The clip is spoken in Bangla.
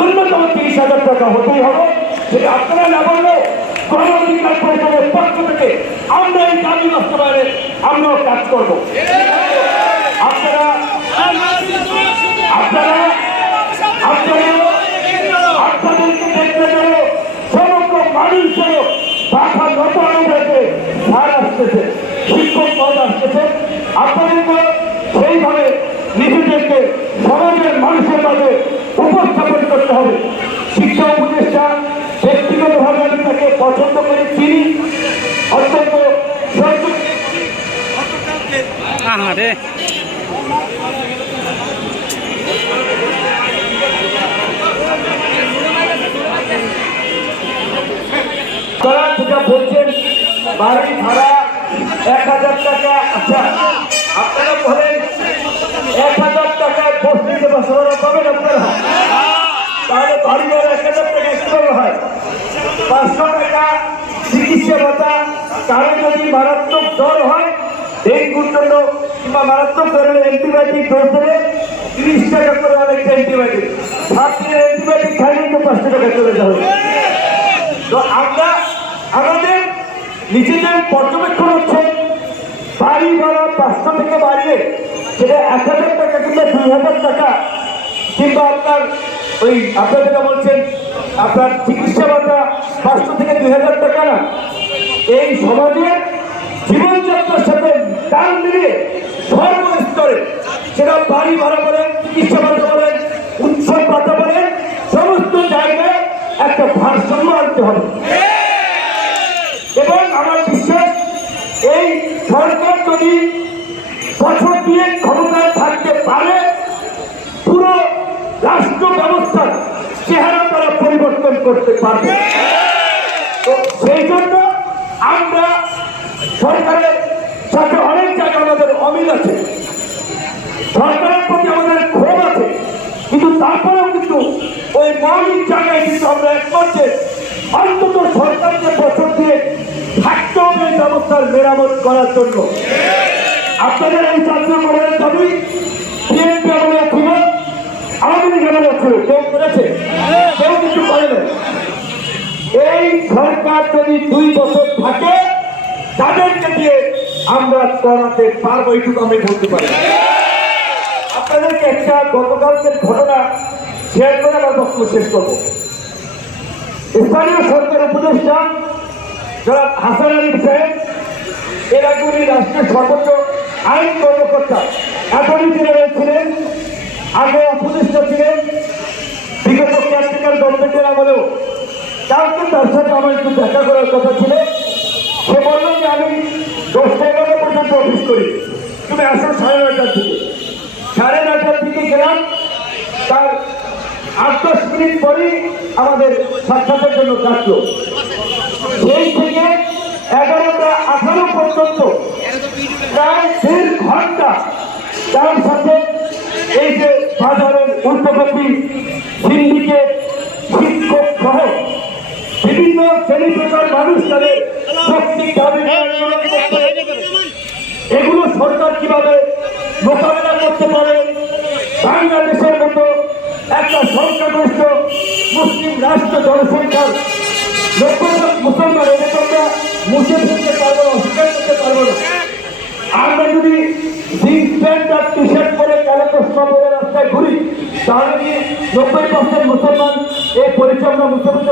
ন্যূনতম তিরিশ হাজার টাকা হতেই হবে। সেটা আপনারা না বললেও গণ অধিকার পরিষদের পক্ষ থেকে আমরা এই দাবি বাস্তবায়নে আমরাও কাজ করব। আপনাদেরকে সেইভাবে নিজেদেরকে সমাজের মানুষের মাঝে হবে শিক্ষা উপদেষ্টা ব্যক্তিগতভাবে আমি তাকে পছন্দ করে চিনি অত্যন্ত তারা যেটা বলছেন বাড়ি ভাড়া এক হাজার টাকা। আচ্ছা আপনারা বলেন এক হাজার টাকায় বস্তিতে বসবাস পাবেন আপনারা তাহলে বাড়ি ভাড়া এক হাজার টাকা কীভাবে হয় পাঁচশো টাকা চিকিৎসা ভাতা কারও যদি মারাত্মক জ্বর হয় ডেঙ্গুর জন্য কিংবা মারাত্মক জ্বরের অ্যান্টিবায়োটিক ডোজ দেবে, তিরিশ টাকা করে অনেকটা অ্যান্টিবায়োটিক দিনের অ্যান্টিবায়োটিক খাইলেই তো পাঁচশো টাকা চলে যাবে। তো আমরা, আমাদের নিজেদের পর্যবেক্ষণ হচ্ছে, বাড়ি ভাড়া পাঁচশো থেকে বাড়িয়ে সেটা এক হাজার টাকা কিংবা দুই হাজার টাকা কিংবা আপনার ওই আপনার যেটা বলছেন আপনার চিকিৎসা ভাতা পাঁচশো থেকে দুই হাজার টাকা না। এই সমাজে জীবনযাত্রার সাথে তাল মিলিয়ে সর্বস্তরে সেটা বাড়ি ভাড়া বলেন চিকিৎসা ভাতা বলেন উৎসব ভাতা বলেন সমস্ত জায়গায় একটা ভারসাম্য আনতে হবে। এবং আমার বিশ্বাস এই সরকার যদি বছর দিয়ে ক্ষমতায় থাকতে পারে পুরো রাষ্ট্র ব্যবস্থার চেহারা তারা পরিবর্তন করতে পারবে। তো সেই জন্য আমরা সরকারের সাথে অনেক জায়গায় আমাদের অমিল আছে। সরকারের প্রতি আমাদের ক্ষোভ আছে। কিন্তু তারপরেও কিন্তু ওই মৌলিক জায়গায় কিন্তু আমরা এক করছে অন্তত সরকারকে বছর দিয়ে থাকতে হবে এই ব্যবস্থার মেরামত করার জন্য। আপনাদের এই ছাত্র কলেজের দাবি, বিএনপি আমলে ছিল আওয়ামী লীগ আমলে ছিল কেউ করেছে? কেউ কিছু করে না সরকার যদি দুই বছর থাকে, তাদেরকে দিয়ে আমরা করাতে পারব, এইটুকু আমি বলতে পারি। আপনাদেরকে একটা গতকালকের ঘটনা শেয়ার করে আমার বক্তব্য শেষ করব। স্থানীয় সরকার উপদেষ্টা যারা হাসান আলী সাহেব, এর উনি রাষ্ট্রের সর্বোচ্চ আইন কর্মকর্তা অ্যাটর্নি জেনারেল ছিলেন আগে উপদেষ্টা ছিলেন, বিগত ক্যাপ্টিক্যাল গভর্নমেন্টের আমলেও কালকে তার সাথে আমার একটু দেখা করার কথা ছিল, সে বলল যে আমি দশটা এগারো পর্যন্ত অফিস করি। তুমি আসো সাড়ে নয়টার দিকে। সাড়ে নয়টার দিকে গেলাম। তার আট দশ মিনিট পরেই আমাদের সাক্ষাতের জন্য ডাকলো। সেই থেকে এগারোটা আঠারো পর্যন্ত, প্রায় দেড় ঘণ্টা তার সাথে এই যে বাজারের উল্টোগতি বিভিন্ন শ্রেণি পেশার মানুষ তাদের আন্দোলন এগুলো সরকার কীভাবে মোকাবেলা করতে পারে? বাংলাদেশের মতো একটা সংখ্যাগরিষ্ঠ মুসলিম রাষ্ট্র জনসংখ্যার লাখ মুসলমান এদেরকে আমরা মুছে ফেলতে পারব না, অস্বীকার করতে পারব না। আমরা যদি জিন্স প্যান্ট আর টি শার্ট পরে কালো চশমা রাস্তায় ঘুরি, তাহলে কি নব্বই পার্সেন্ট মুসলমান এই পরিচ্ছন্ন মুসলমান